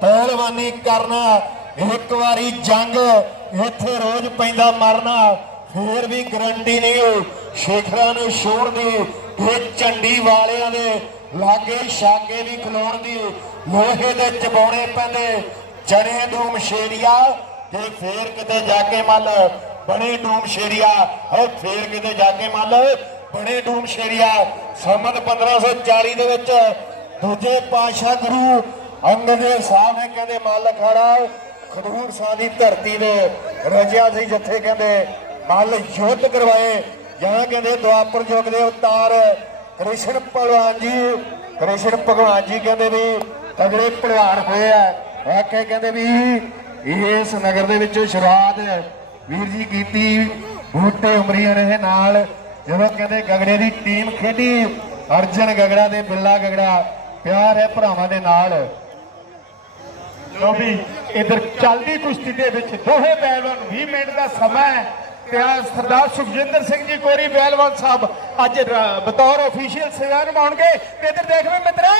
ਪਹਿਲਵਾਨੀ ਕਰਨਾ, ਇੱਕ ਵਾਰੀ ਜੰਗ, ਇੱਥੇ ਰੋਜ਼ ਪੈਂਦਾ ਮਰਨਾ ਫੇਰ ਵੀ ਗਰੰਟੀ ਨਹੀਂ ਹੋਈ। ਸ਼ੇਖਰਾਂ ਨੂੰ ਛੋੜ ਦੀ ਇਹ ਝੰਡੀ ਵਾਲਿਆਂ ਦੇ ਲਾਗੇ ਛਾਗੇ ਵੀ ਖਲੋਣ ਦੀ। ਲੋਹੇ ਦੇ ਚਬਾਉਣੇ ਪੈਂਦੇ, ਚੜੇ ਡੂਮ ਸ਼ੇਰੀਆ, ਤੇ ਫੇਰ ਕਿਤੇ ਜਾ ਕੇ ਮੱਲ, ਬਣੇ ਡੂਮ ਸ਼ੇਰੀਆ। ਹੋ ਫੇਰ ਕਿਤੇ ਜਾ ਕੇ ਮੱਲ, ਬਣੇ ਡੂਮ ਸ਼ੇਰੀਆ। ਸੰਮਤ 1540 ਦੇ ਵਿੱਚ ਦੂਜੇ ਪਾਤਸ਼ਾਹ ਗੁਰੂ ਅੰਗਦ ਸਾਹਿਬ ਨੇ ਕਹਿੰਦੇ ਮੱਲ ਖੜਾ ਖਡੂਰ ਸਾਹਿਬ ਦੀ ਧਰਤੀ ਦੇ ਰਜਿਆ ਸੀ ਜਿੱਥੇ ਕਹਿੰਦੇ ਮੱਲ ਯੁੱਧ ਕਰਵਾਏ। ਜਾਂ ਕਹਿੰਦੇ ਦੁਆਪਰ ਯੁੱਗ ਦੇ ਉਤਾਰ। ਕ੍ਰਿਸ਼ਨ ਭਗਵਾਨ ਜੀ, ਕ੍ਰਿਸ਼ਨ ਭਗਵਾਨ ਜੀ ਕਹਿੰਦੇ ਵੀ ਤਗੜੇ ਭਲਵਾਨ ਹੋਏ ਆ। ਆਕੇ ਕਹਿੰਦੇ ਵੀ ਇਸ ਨਗਰ ਦੇ ਵਿੱਚ ਸ਼ੁਰੂਆਤ ਵੀਰ ਜੀ ਕੀਤੀ। ਬੂਟੇ ਉਮਰੀਆਂ ਨੇ ਨਾਲ। ਜਦੋਂ ਕਹਿੰਦੇ ਗਗੜੇ ਦੀ ਟੀਮ ਖੇਡੀ, ਅਰਜਨ ਗਗੜਾ ਦੇ ਬਿੱਲਾ ਗਗੜਾ, ਪਿਆਰ ਹੈ ਭਰਾਵਾਂ ਦੇ ਨਾਲ। ਲੋ ਵੀ ਇਧਰ ਚੱਲਦੀ ਕੁਸ਼ਤੀ ਦੇ ਵਿੱਚ ਦੋਹੇ ਪਹਿਲਵਾਨ 20 ਮਿੰਟ ਦਾ ਸਮਾਂ ਹੈ ਤੇ ਆਹ ਸਰਦਾਰ ਸੁਖਜਿੰਦਰ ਸਿੰਘ ਜੀ ਕੋਰੀ ਪਹਿਲਵਾਨ ਸਾਹਿਬ ਅੱਜ ਬਤੌਰ ਅਫੀਸ਼ੀਅਲ ਸੇਵਾ ਨਿਭਾਉਣਗੇ ਤੇ ਇਧਰ ਦੇਖ ਵੇ ਮਿੱਤਰਾ,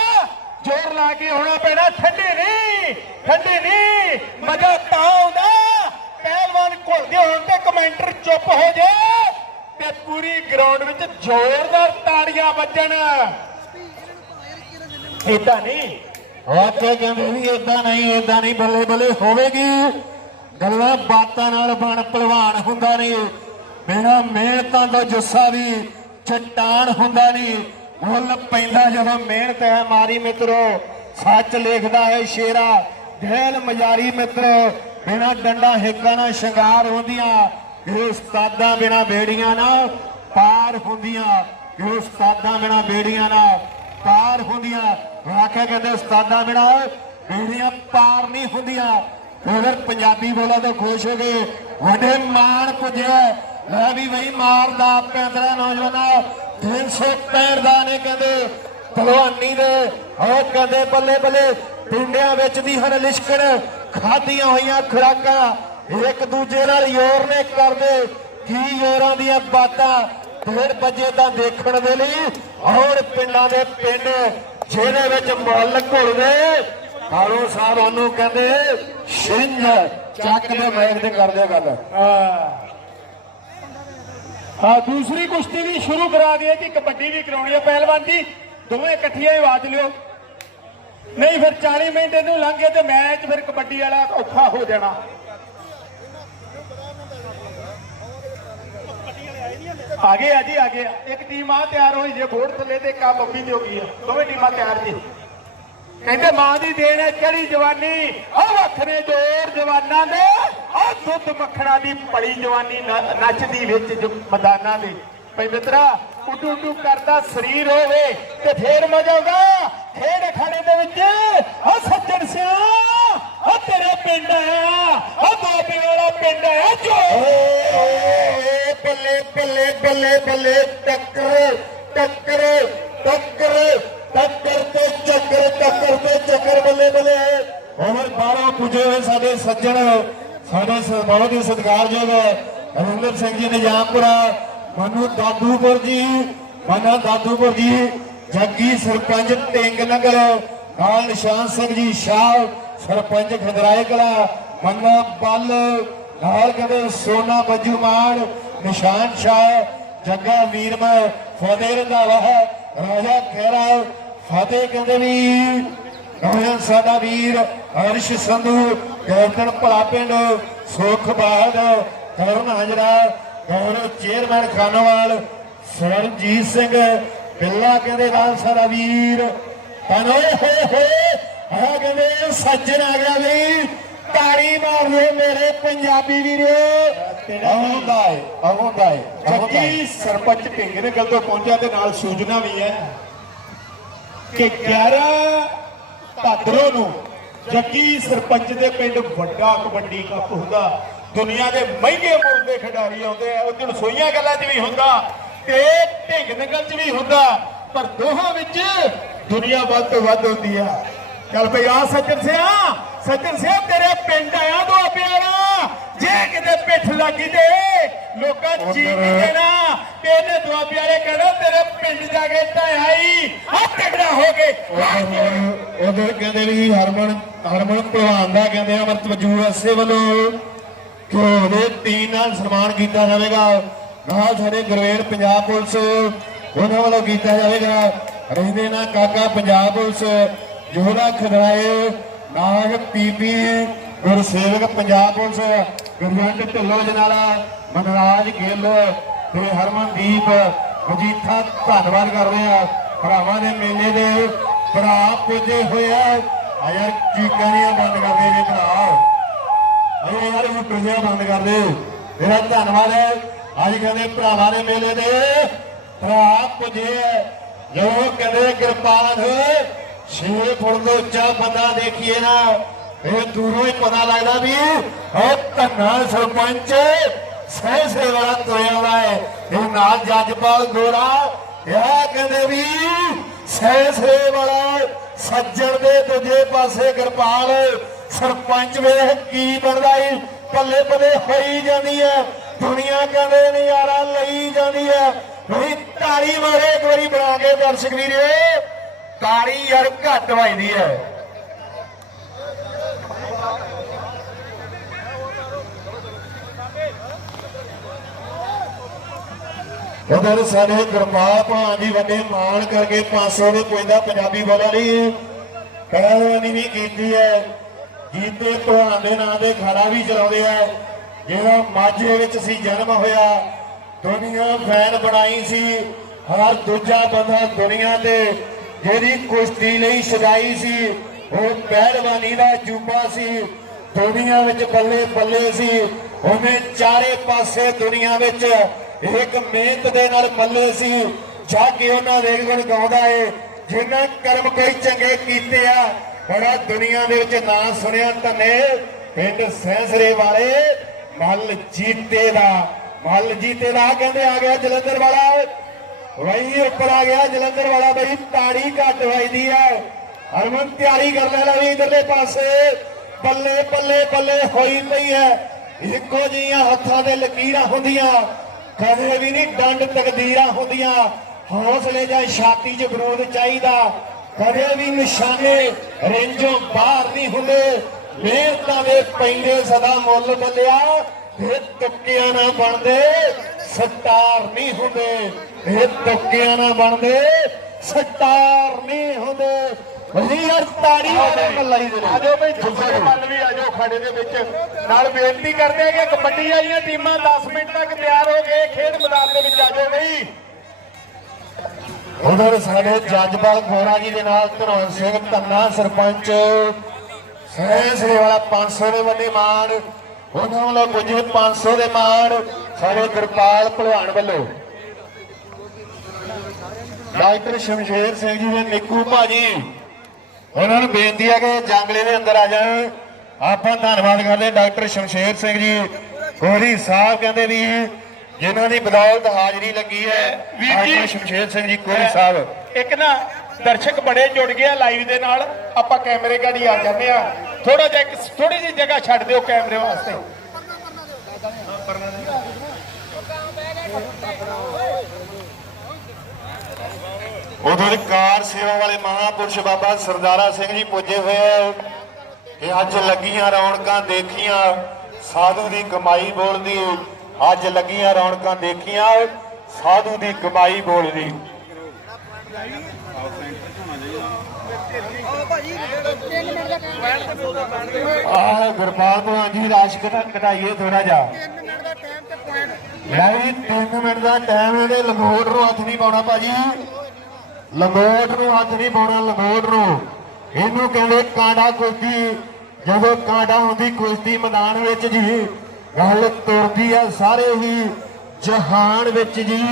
ਜ਼ੋਰ ਲਾ ਕੇ ਆਉਣਾ ਪੈਣਾ, ਠੰਡੀ ਨਹੀਂ ਠੰਡੀ ਨਹੀਂ, ਮਜ਼ਾ ਤਾਂ ਆਉਂਦਾ। ਪਹਿਲਵਾਨ ਘੁਲਦੇ ਹੋਣ ਤੇ ਕਮੈਂਟਰ ਚੁੱਪ ਹੋ ਜਾ ਤੇ ਪੂਰੀ ਗਰਾਊਂਡ ਵਿੱਚ ਜ਼ੋਰਦਾਰ ਤਾੜੀਆਂ ਵੱਜਣ। ਇਦਾਂ ਨਹੀਂ। ਆਕੇ ਕਹਿੰਦੇ ਵੀ ਇਦਾਂ ਨਹੀਂ ਇਦਾਂ ਨਹੀਂ, ਬੱਲੇ ਬੱਲੇ ਹੋਵੇਗੀ। ਗੱਲਾਂ ਬਾਤਾਂ ਨਾਲ ਬਣ ਪਹਿਲਵਾਨ ਹੁੰਦਾ ਨਹੀਂ। ਬਿਨਾ ਮਿਹਨਤਾਂ ਦਾ ਜੁੱਸਾ ਵੀ ਚਟਾਨ ਹੁੰਦਾ ਨਹੀਂ। ਮੁੱਲ ਪੈਂਦਾ ਜਦੋਂ ਮਿਹਨਤ ਹੈ ਮਾਰੀ ਮਿੱਤਰੋ। ਸੱਚ ਲਿਖਦਾ ਹੈ ਸ਼ੇਰਾ। ਢੇਲ ਮਜਾਰੀ ਮਿੱਤਰੋ। ਬਿਨਾ ਡੰਡਾ ਹੇਕਾਂ ਨਾਲ ਸ਼ਿੰਗਾਰ ਹੁੰਦੀਆਂ। ਇਹ ਉਸਤਾਦਾਂ ਬਿਨਾ ਬੇੜੀਆਂ ਨਾ ਪਾਰ ਹੁੰਦੀਆਂ। ਇਹ ਉਸਤਾਦਾਂ ਬਿਨਾ ਬੇੜੀਆਂ ਨਾ ਪਾਰ ਹੁੰਦੀਆਂ। ਆਖਿਆ ਕਹਿੰਦੇ ਉਸਤਾਦਾਂ ਬਿਨਾ ਬੇੜੀਆਂ ਪਾਰ ਨਹੀਂ ਹੁੰਦੀਆਂ। ਅਗਰ ਪੰਜਾਬੀ ਬੋਲਾ ਤਾਂ ਖੁਸ਼ ਹੋ ਗਏ ਵੱਡੇ ਮਾਣ ਪੁੱਜਿਆ। ਲੈ ਵੀ ਬਈ ਮਾਰਦਾ ਪੈਂਦਰਾ ਨੌਜਵਾਨਾ। 365 ਦਾ ਨੇ ਕਹਿੰਦੇ ਭਲਵਾਨੀ ਦੇ। ਉਹ ਕਹਿੰਦੇ ਬੱਲੇ ਬੱਲੇ ਪਿੰਡਿਆਂ ਵਿੱਚ ਦੀ ਹਨ ਲਿਸ਼ਕਣ ਖਾਦੀਆਂ ਹੋਈਆਂ ਖੁਰਾਕਾਂ। ਇੱਕ ਦੂਜੇ ਨਾਲ ਯੋਰ ਨੇ ਕਰਦੇ। ਕੀ ਯੋਰਾਂ ਦੀਆਂ ਬਾਤਾਂ? ਫਿਰ ਵਜੇ ਤਾਂ ਦੇਖਣ ਦੇ ਲਈ ਔਰ ਪਿੰਡਾਂ ਦੇ ਪਿੰਡ ਜਿਹਦੇ ਵਿੱਚ ਮੁੱਲ ਘੁਲਦੇ ਕਾਲੋ ਸਾਹਿਬ ਉਹਨੂੰ ਕਹਿੰਦੇ ਛਿੰਝ ਚੱਕ ਦੇ ਮੈਕ ਤੇ ਕਰਦੇ ਗੱਲ। ਹਾਂ। ਦੂਸਰੀ ਕੁਸ਼ਤੀ ਵੀ ਸ਼ੁਰੂ ਕਰਾ ਦਈਏ ਕਿ ਕਬੱਡੀ ਵੀ ਕਰਾਉਣੀ ਹੈ। ਪਹਿਲਵਾਨ ਜੀ, ਦੋਵੇਂ ਇਕੱਠੀਆਂ ਹੀ ਆਵਾਜ਼ ਲਿਓ। ਨਹੀਂ, ਫਿਰ 40 ਮਿੰਟ ਇਹਨੂੰ ਲੰਘੇ ਤੇ ਮੈਚ ਫਿਰ ਕਬੱਡੀ ਵਾਲਾ ਔਖਾ ਹੋ ਜਾਣਾ। ਆ ਗਏ ਆ ਜੀ ਆ। ਗਏ ਇੱਕ ਟੀਮ ਆ, ਤਿਆਰ ਹੋਈ ਜੇ ਬੋਰਡ ਥੱਲੇ ਤੇ ਇੱਕ ਬੱਬੀ ਦੀ ਹੋ ਗਈ ਆ। ਦੋਵੇਂ ਟੀਮਾਂ ਤਿਆਰ ਜੀ। ਕਹਿੰਦੇ ਮਾਂ ਦੀ ਦੇਣ ਹੈ ਚੜੀ ਜਵਾਨੀ ਆ ਵੱਖਰੇ ਜੋਰ ਜਵਾਨਾਂ ਦੇ ਆ ਦੁੱਧ ਮੱਖਣਾ ਦੀ ਪੜੀ ਜਵਾਨੀ ਨੱਚਦੀ ਵਿੱਚ ਜ- ਮੈਦਾਨਾਂ ਦੇ। ਭਈ ਮਿੱਤਰਾ, ਉਡੂ ਉਡੂ ਕਰਦਾ ਸਰੀਰ ਹੋਵੇ ਤੇ ਫੇਰ ਮਜ਼ਾ ਆਉਂਦਾ। ਖੇਡ ਖਾਣੇ ਦੇ ਵਿੱਚ ਆ ਸੱਜਣ ਸਿਆ ਆ ਤੇਰੇ ਪਿੰਡ ਆ ਆ ਦੋਬੇ ਵਾਲਾ ਪਿੰਡ ਆ ਜੋ। ਏ ਬੱਲੇ ਬੱਲੇ ਬੱਲੇ ਬੱਲੇ ਟੱਕਰ ਟੱਕਰ ਟੱਕਰ ਟੱਕਰ ਤੇ ਚੱਕਰ ਟੱਕਰ ਤੇ ਚੱਕਰ ਬੱਲੇ ਬੱਲੇ। ਉਮਰ 12 ਪੁੱਜੇ ਹੋਏ ਸਾਡੇ ਸੱਜਣ ਸਾਡੇ ਬਹੁਤ ਹੀ ਸਤਿਕਾਰਯੋਗ ਰਵਿੰਦਰ ਸਿੰਘ ਜੀ ਨਿਜਾਮਪੁਰਾ ਮਨੂ ਦਾਦੂਪੁਰ ਜੀ ਮਨਾ ਦਾਦੂਪੁਰ ਜੀ ਜੱਗੀ ਸਰਪੰਚ ਟਿੰਗ ਨਗਰ ਨਾਲ ਨਿਸ਼ਾਨ ਸਿੰਘ ਜੀ, ਸ਼ਾਹ ਸਰਪੰਚ ਖਦਰਾਏ ਕਲਾ, ਮੰਨਾ ਬੱਲ ਨਾਲ ਕਹਿੰਦੇ ਸੋਨਾ ਬੱਜੂ ਮਾਨ, ਨਿਸ਼ਾਨ ਸ਼ਾਹ, ਜੱਗਾ ਵੀਰਮਾ ਫਤਿਹ ਰੰਧਾਵਾ, ਰਾਜਾ ਖਹਿਰਾ, ਫਤਿਹ ਕਹਿੰਦੇ ਵੀ ਰੋਹਨ ਸਾਡਾ ਵੀਰ ਹਰਸ਼ ਸੰਧੂ, ਕੈਪਟਨ ਭਲਾ ਪਿੰਡ ਸੁਖ ਬਾਦ ਕਰਨ ਹਾਜਰਾ ਗੌਰਵ ਚੇਅਰਮੈਨ ਖਾਨਵਾਲ, ਸਰਨਜੀਤ ਸਿੰਘ, ਬਿੱਲਾ ਕਹਿੰਦੇ ਨਾਲ ਸਾਡਾ ਵੀਰ ਤਨ ਓਏ ਹੋਏ ਹੋਏ ਆ ਕਹਿੰਦੇ ਸੱਜਣ ਆ ਗਿਆ ਵੀ ਤਾੜੀ ਮਾਰ ਦਿਓ ਮੇਰੇ ਪੰਜਾਬੀ ਵੀਰੋ। ਆਉਂਦਾ ਏ ਆਉਂਦਾ ਏ ਜੱਗੀ ਸਰਪੰਚ ਢਿੰਗ ਨੇ ਗੱਲ ਤੋਂ ਪਹੁੰਚਿਆ ਤੇ ਨਾਲ ਸੂਚਨਾ ਵੀ ਹੈ। ਕਿ 11 ਭਾਦਰੋਂ ਨੂੰ ਜੱਗੀ ਸਰਪੰਚ ਦੇ ਪਿੰਡ ਵੱਡਾ ਕਬੱਡੀ ਕੱਪ ਹੁੰਦਾ। ਦੁਨੀਆ ਦੇ ਮਹਿੰਗੇ ਮੁੱਲ ਦੇ ਖਿਡਾਰੀ ਆਉਂਦੇ ਆ ਉਹ ਸੋਈਆਂ ਗੱਲਾਂ 'ਚ ਵੀ ਹੁੰਦਾ ਤੇ ਢਿੰਗ ਨਗਲ 'ਚ ਵੀ ਹੁੰਦਾ। ਪਰ ਦੋਹਾਂ ਵਿੱਚ ਦੁਨੀਆ ਵੱਧ ਤੋਂ ਵੱਧ ਹੁੰਦੀ ਆ। ਚੱਲ ਭਈ ਆ ਸੱਜਣ ਸਿਆ ਸੱਜਣ ਸਿਆ ਤੇਰੇ ਪਿੰਡ ਆਇਆ ਦੋ ਪਿਆਰਾ। ਜੇ ਕਿਤੇ ਪਿੱਠ ਲੱਗੀ ਤੇ ਲੋਕਾਂ ਚੀਕ ਦੇਣਾ। ਤੇ ਇਹਨੇ ਦੁਆਬੇ ਵਾਲੇ ਕਹਿਣਾ ਤੇਰੇ ਪਿੰਡ ਜਾ ਕੇ ਢਾਈ ਆ ਤਗੜਾ ਹੋ ਕੇ। ਉਧਰ ਕਹਿੰਦੇ ਵੀ ਹਰਮਨ ਹਰਮਨ ਭਲਵਾਨ ਦਾ ਕਹਿੰਦੇ ਅਮਰਤ ਵਜੂਰ ਅਸੇ ਵੱਲੋਂ ਕਿ ਉਹਦੇ ਟੀਮ ਨਾਲ ਸਨਮਾਨ ਕੀਤਾ ਜਾਵੇਗਾ। ਨਾਲ ਸਾਡੇ ਗੁਰਵੇਲ ਪੰਜਾਬ ਪੁਲਿਸ ਉਹਨਾਂ ਵੱਲੋਂ ਕੀਤਾ ਜਾਵੇਗਾ। ਰਹਿੰਦੇ ਨਾ ਕਾਕਾ ਪੰਜਾਬ ਪੁਲਿਸ ਜੋੜਾ ਖੜਾਏ ਨਾਗ ਪੀਪੀ ਗੁਰਸੇਵਕ ਪੰਜਾਬ ਪੁਲਿਸ ਗੁਰਵੰਡ ਢਿੱਲੋਂ ਜਨਾਲਾ ਮਨਰਾਜ ਗਿੱਲ ਤੇ ਹਰਮਨਦੀਪ ਮਜੀਠਾ ਧੰਨਵਾਦ ਕਰਦੇ ਆ। ਭਰਾਵਾਂ ਦੇ ਮੇਲੇ ਦੇ ਭਰਾ ਪੁੱਜੇ ਹੋਏ ਆ। ਆ ਯਾਰ ਚੀਕਾਂ ਦੀਆਂ ਬੰਦ ਕਰਦੇ ਨੇ ਭਰਾ। ਅਰੇ ਯਾਰ ਇਹ ਪ੍ਰਜਾ ਬੰਦ ਕਰ ਦੇ। ਮੇਰਾ ਧੰਨਵਾਦ ਹੈ। ਅੱਜ ਕਹਿੰਦੇ ਭਰਾਵਾਂ ਦੇ ਮੇਲੇ ਦੇ ਭਰਾ ਪੁੱਜੇ ਹੈ। ਜੋ ਕਹਿੰਦੇ ਕਿਰਪਾਨ 6 ਫੁੱਟ ਤੋਂ ਉੱਚਾ ਬੰਦਾ ਦੇਖੀਏ ਨਾ, ਇਹ ਦੂਰੋਂ ਹੀ ਪਤਾ ਲੱਗਦਾ ਵੀ ਉਹ ਧੰਨਾ ਸਰਪੰਚ ਸਹਿਸੇ ਵਾਲਾ ਤੁਰਿਆ ਵਾਲਾ ਹੈ। ਇਹ ਨਾਲ ਜੱਜਪਾਲ ਗੋਰਾ, ਇਹ ਕਹਿੰਦੇ ਵੀ ਸਹਿਸੇ ਵਾਲਾ ਸੱਜਣ ਦੇ ਦੂਜੇ ਪਾਸੇ ਕਿਰਪਾਲ, ਸਰਪੰਚ ਵੇਖ ਕੀ ਬਣਦਾ ਈ ਪੱਲੇ ਪੱਲੇ ਹੋਈ ਜਾਂਦੀ ਹੈ। ਦੁਨੀਆ ਕਹਿੰਦੇ ਨਜ਼ਾਰਾ ਲਈ ਜਾਂਦੀ ਹੈ। ਵੀ ਤਾਲੀ ਮਾਰੇ, ਇੱਕ ਵਾਰੀ ਬਣਾ ਕੇ ਦਰਸ਼ਕ ਵੀਰੇ। ਤਾੜੀ ਯਾਰ ਘੱਟ ਵੱਜਦੀ ਹੈ। ਉਧਰ ਸਾਡੇ ਗੁਰਪਾਲ ਭਾਂ ਜੀ ਵੱਡੇ ਮਾਣ ਕਰਕੇ 500 ਦੇ ਪੈਂਦਾ ਪੰਜਾਬੀ ਬੋਲਿਆ ਲਈ ਪਹਿਲਵਾਨੀ ਵੀ ਕੀਤੀ ਹੈ। ਜੀਤੇ ਭਲਵਾਨ ਦੇ ਨਾਂ ਦੇ ਖਾੜਾ ਵੀ ਚਲਾਉਂਦੇ ਆ। ਜਿਹੜਾ ਮਾਝੇ ਵਿੱਚ ਸੀ, ਜਨਮ ਹੋਇਆ। ਦੁਨੀਆ ਫੈਨ ਬਣਾਈ ਸੀ। ਹਰ ਦੂਜਾ ਬੰਦਾ ਦੁਨੀਆ ਤੇ ਜਿਹੜੀ ਕੁਸ਼ਤੀ ਲਈ ਸਜਾਈ ਸੀ, ਉਹ ਪਹਿਲਵਾਨੀ ਦਾ ਜੂਬਾ ਸੀ। ਦੁਨੀਆ ਵਿੱਚ ਬੱਲੇ ਬੱਲੇ ਸੀ। ਉਹਨੇ ਚਾਰੇ ਪਾਸੇ ਦੁਨੀਆ ਵਿੱਚ ਇੱਕ ਮਿਹਨਤ ਦੇ ਨਾਲ ਬੱਲੇ ਸੀ। ਜਾ ਕੇ ਉਹਨਾਂ ਦੇ ਗੁਣ ਗਾਉਂਦਾ ਏ ਜਿਨ੍ਹਾਂ ਕਰਮ ਕੋਈ ਚੰਗੇ ਕੀਤੇ ਆ, ਬੜਾ ਦੁਨੀਆ ਦੇ ਵਿੱਚ ਨਾਂ ਸੁਣਿਆ ਤਨੇ ਪਿੰਡ ਸੈਂਸਰੇ ਵਾਲੇ ਮੱਲ ਜੀਤੇ ਦਾ ਮੱਲ ਜੀਤੇ ਦਾ ਕਹਿੰਦੇ ਆ ਗਿਆ ਜਲੰਧਰ ਵਾਲਾ। ਵਈ ਉੱਪਰ ਆ ਗਿਆ ਜਲੰਧਰ ਵਾਲਾ ਬਈ, ਤਾੜੀ ਘੱਟ ਵੱਜਦੀ ਆ। ਹਰਮਨ ਤਿਆਰੀ ਕਰ ਲੈ ਵੀ ਇਧਰਲੇ ਪਾਸੇ। ਬੱਲੇ ਬੱਲੇ ਬੱਲੇ ਹੋਈ ਪਈ ਹੈ ਇੱਕੋ ਜਿਹੀਆਂ ਹੱਥਾਂ ਦੇ ਲਕੀਰਾਂ ਹੁੰਦੀਆਂ। ਕਦੇ ਵੀ ਨਹੀਂ ਡੰਡ ਤਕਦੀਰਾਂ ਹੁੰਦੀਆਂ। ਹੌਸਲੇ ਜਾਂ ਛਾਤੀ 'ਚ ਬਰੂਦ ਚਾਹੀਦਾ। ਕਦੇ ਵੀ ਨਿਸ਼ਾਨੇ ਰੇਂਜੋਂ ਬਾਹਰ ਨਹੀਂ ਹੁੰਦੇ। ਮਿਹਨਤਾਂ ਦੇ ਪੈਂਦੇ ਸਦਾ ਮੁੱਲ ਬੱਲਿਆ ਇਹ ਤੁੱਕਿਆਂ ਨਾ ਬਣਦੇ ਸਟਾਰ ਨਹੀਂ ਹੁੰਦੇ। ਇਹ ਤੁੱਕਿਆਂ ਨਾ ਬਣਦੇ ਸਟਾਰ ਨਹੀਂ ਹੁੰਦੇ। ਯਾਰ ਤਾੜੀ ਵਾਲੇ ਮੱਲਾਈ ਦੇ। ਆਜੋ ਬਈ ਦੂਸਰੇ ਮੱਲ ਵੀ ਆਜੋ ਖਾੜੇ ਦੇ ਵਿੱਚ। ਨਾਲ ਬੇਨਤੀ ਕਰਦੇ ਆ ਕਿ ਕਬੱਡੀ ਵਾਲੀਆਂ ਟੀਮਾਂ 10 ਮਿੰਟ ਤੱਕ ਤਿਆਰ ਹੋ ਕੇ ਖੇਡ ਮੈਦਾਨ ਦੇ ਵਿੱਚ ਆਜੋ ਬਈ। ਉਧਰ ਸਾਡੇ ਜੱਜਪਾਲ ਖੋਰਾ ਜੀ ਦੇ ਨਾਲ ਧਰੋਨ ਸਿੰਘ ਧੰਨਾ ਸਰਪੰਚ। ਸਹਿਸਰੇ ਵਾਲਾ 500 ਦੇ ਵੱਡੇ ਮਾਣ। ਉਹਨਾਂ ਵੱਲੋਂ ਪੁੱਜੇ 500 ਦੇ ਮਾਣ। ਸਾਡੇ ਗੁਰਪਾਲ ਭਲਵਾਨ ਵੱਲੋਂ। ਡਾਕਟਰ ਸ਼ਮਸ਼ੇਰ ਸਿੰਘ ਜੀ ਦੇ ਨਿੱਕੂ ਭਾਜੀ ਉਹਨਾਂ ਨੂੰ ਬੇਨਤੀ ਹੈ ਕਿ ਜੰਗਲੇ ਦੇ ਅੰਦਰ ਆ ਜਾਣ। ਆਪਾਂ ਧੰਨਵਾਦ ਕਰਦੇ ਡਾਕਟਰ ਸ਼ਮਸ਼ੇਰ ਸਿੰਘ ਜੀ। ਕੋਹਲੀ ਸਾਹਿਬ ਕਹਿੰਦੇ ਵੀ ਜਿਨ੍ਹਾਂ ਦੀ ਬਦੌਲਤ ਹਾਜ਼ਰੀ ਲੱਗੀ ਹੈ। ਡਾਕਟਰ ਸ਼ਮਸ਼ੇਰ ਸਿੰਘ ਜੀ ਕੋਹਲੀ ਸਾਹਿਬ। ਇੱਕ ਨਾ ਦਰਸ਼ਕ ਬੜੇ ਜੁੜ ਗਏ ਆ ਲਾਈਵ ਦੇ ਨਾਲ। ਆਪਾਂ ਕੈਮਰੇ ਗਾੜੀ ਆ ਜਾਂਦੇ ਆ। ਥੋੜਾ ਜਿਹਾ ਇੱਕ ਥੋੜੀ ਜਿਹੀ ਜਗ੍ਹਾ ਛੱਡ ਦਿਓ ਕੈਮਰੇ ਵਾਸਤੇ। ਉਦੋਂ ਦੀ ਕਾਰ ਸੇਵਾ ਵਾਲੇ ਮਹਾਪੁਰਸ਼ ਬਾਬਾ ਸਰਦਾਰਾ ਸਿੰਘ ਜੀ ਪੁੱਜੇ ਹੋਏ ਆ। ਇਹ ਅੱਜ ਲੱਗੀਆਂ ਰੌਣਕਾਂ ਦੇਖੀਆਂ। ਸਾਧੂ ਦੀ ਕਮਾਈ ਬੋਲਦੀ। ਅੱਜ ਲੱਗੀਆਂ ਰੌਣਕਾਂ ਦੇਖੀਆਂ। ਸਾਧੂ ਦੀ ਕਮਾਈ ਬੋਲਦੀ। ਆਹ ਗੁਰਪਾਲ ਭਗਵਾਨ ਜੀ ਰਾਸ਼ ਘਟਾਈਏ ਥੋੜਾ ਜਿਹਾ। ਲੈ ਵੀ 3 ਮਿੰਟ ਦਾ ਟਾਈਮ ਇਹਦੇ। ਲੰਗੋਟ ਨੂੰ ਹੱਥ ਨਹੀਂ ਪਾਉਣਾ ਭਾਜੀ। ਲੰਗੋਟ ਨੂੰ ਹੱਥ ਨਹੀਂ ਪਾਉਣਾ ਲੰਗੋਟ ਨੂੰ। ਇਹਨੂੰ ਕਹਿੰਦੇ ਕਾਂਡਾ ਕੁਸ਼ਤੀ ਜਦੋਂ ਕਾਂਡਾ ਹੁੰਦੀ ਕੁਸ਼ਤੀ ਮੈਦਾਨ ਵਿੱਚ ਜੀ, ਗੱਲ ਤੁਰਦੀ ਆ ਸਾਰੇ ਹੀ ਜਹਾਨ ਵਿੱਚ ਜੀ।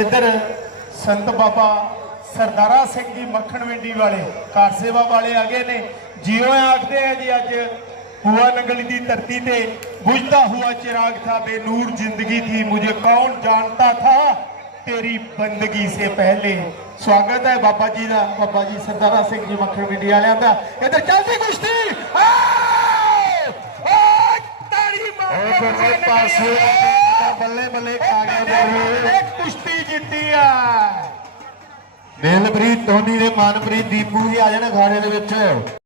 ਇੱਧਰ ਸੰਤ ਬਾਬਾ ਸਰਦਾਰਾ ਸਿੰਘ ਜੀ ਮੱਖਣਵਿੰਡੀ ਵਾਲੇ ਕਾਰ ਸੇਵਾ ਵਾਲੇ ਆ ਨੇ। ਜਿਉਂ ਆਖਦੇ ਆ ਜੀ ਅੱਜ ਹੁਆ ਨਗਲੀ ਦੀ ਧਰਤੀ ਤੇ ਬੁਝਦਾ ਹੁਆ चिराग था बेनूर जिंदगी थी मुझे कौन जानता था तेरी बंदगी से पहले स्वागत है बाबा जी ਦਾ ਬਾਬਾ ਜੀ ਸਰਦਾਰਾ ਸਿੰਘ ਜੀ ਮੱਖਣ ਮੱਖਣਵਿੰਡੀ ਵਾਲਿਆਂ ਦਾ। ਇੱਧਰ ਚੱਲਦੀ ਕੁਸ਼ਤੀ! ਆ ਤਾੜੀ ਮਾਰ ਪਾਸੇ ਬੱਲੇ ਬੱਲੇ ਕਾਗਜ਼ ਦੇ ਕੁਸ਼ਤੀ ਜਿੱਤੀ ਆ। ਦਿਲਪ੍ਰੀਤ ਧੋਨੀ ਦੇ ਮਨਪ੍ਰੀਤ ਦੀਪੂ ਜੀ ਆ ਜਾਣ ਅਖਾੜੇ ਦੇ ਵਿੱਚ।